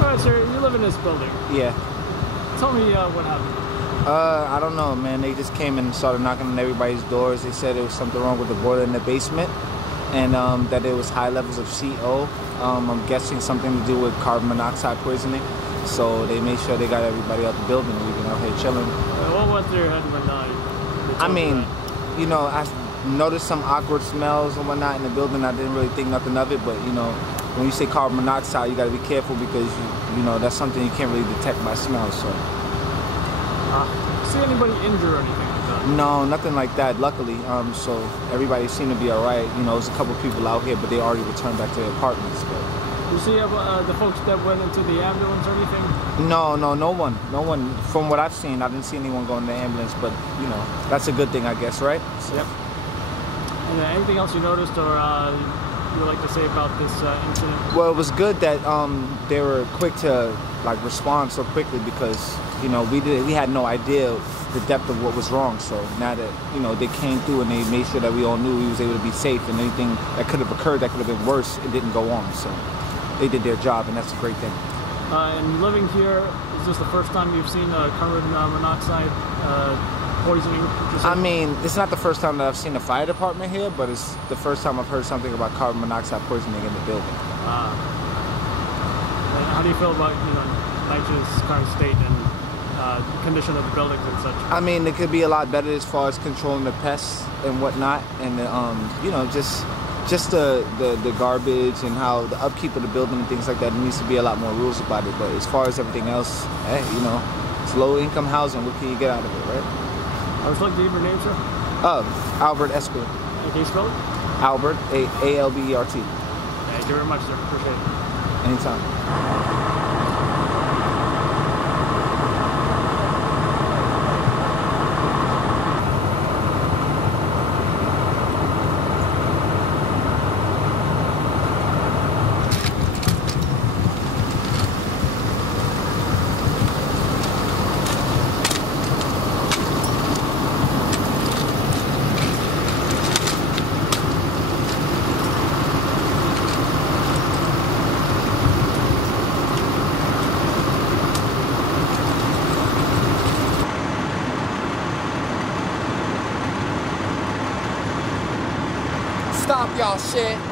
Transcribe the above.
Alright, sir, you live in this building? Yeah. Tell me what happened. I don't know, man. They just came and started knocking on everybody's doors. They said there was something wrong with the boiler in the basement and that there was high levels of CO. I'm guessing something to do with carbon monoxide poisoning. So they made sure they got everybody out the building. We've been out here chilling. What went through your head when I mean, you know, I noticed some awkward smells and whatnot in the building. I didn't really think nothing of it, but you know, when you say carbon monoxide, you got to be careful because you know that's something you can't really detect by smell. So, see anybody injured or anything like that? No, nothing like that. Luckily, so everybody seemed to be all right. You know, there's a couple people out here, but they already returned back to their apartments. But you see the folks that went into the ambulance or anything? No one. From what I've seen, I didn't see anyone go in the ambulance. But you know, that's a good thing, I guess, right? So. Yep. And anything else you noticed or you would like to say about this incident? Well, it was good that they were quick to like respond so quickly because you know we had no idea the depth of what was wrong. So now that you know they came through and they made sure that we all knew we was able to be safe, and anything that could have occurred that could have been worse, it didn't go on. So they did their job, and that's a great thing. And living here, is this the first time you've seen carbon monoxide poisoning? I mean, it's not the first time that I've seen the fire department here, but it's the first time I've heard something about carbon monoxide poisoning in the building. How do you feel about, NYCHA's current state and condition of the buildings and such? I mean, it could be a lot better as far as controlling the pests and whatnot, and just the garbage and how the upkeep of the building and things like that. There needs to be a lot more rules about it. But as far as everything else, hey, it's low-income housing. What can you get out of it, right? I was looking to give your name, sir. Albert Esquer. Can you spell it? Albert, Albert. Thank you very much, sir. Appreciate it. Anytime. Stop y'all shit.